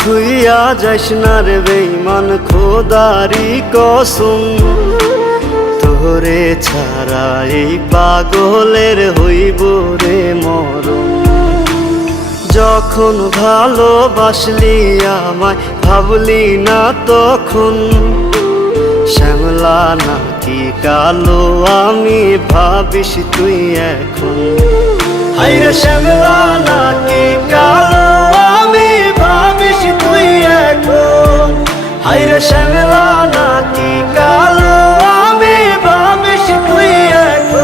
থুইয়া যাইস না রে বেঈমান খোদারি কসম, তোরে ছাড়া এই পাগলের হইব রে মরণ। যখন ভালোবাসলি আমায় ভাবলি না তখন, শ্যামলা নাকি কালো আমি ভাবিস তুই এখন। হায়রে শ্যামলা নাকি কালো আমি ভাবিস তুই এখন। হায়রে শ্যামলা নাকি কালো আমি ভাবিস তুই এখন।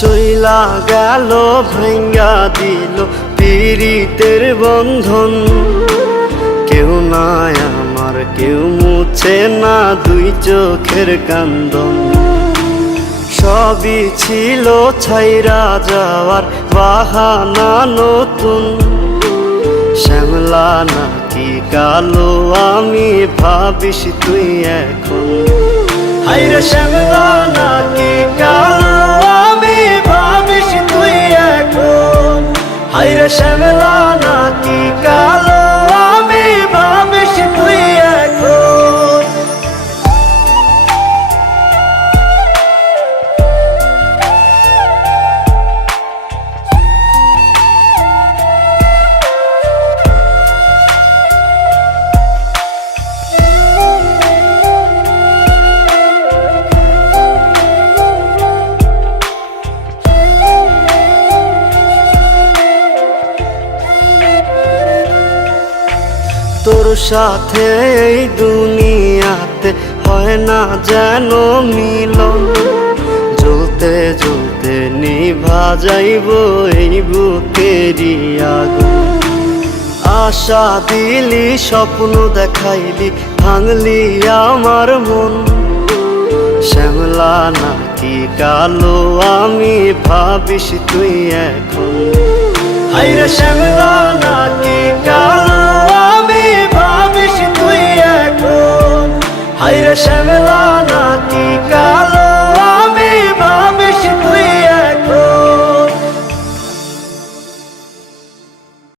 চইলা গেল ভাঙ্গা দিল পীড়িতের বন্ধন, কেউ নাই আমার কেউ মুছে না দুই চোখের কান্দন। সবই ছিল ছাইরা যাওয়ার বাহানা নতুন, শ্যামলা নাকি কালো আমি ভাবিস তুই এখন। হায়রে শ্যামলা নাকি কালো আমি ভাবিস তুই এখন। হায়রে শ্যামলা নাকি কালো আমি ভাবিস তুই এখন। তোর সাথে এই দুনিয়াতে হয় না যেন মিলন, জ্বলতে জ্বলতে নিভা যাইব এই বুকেরই আগুন। আশা দিলি স্বপ্ন দেখাইলি ভাঙলি আমার মন, শ্যামলা নাকি কালো আমি ভাবিস তুই এখন। হায়রে শ্যামলা নাকি কালো আমি ভাবিস তুই এখন। হায়রে শ্যামলা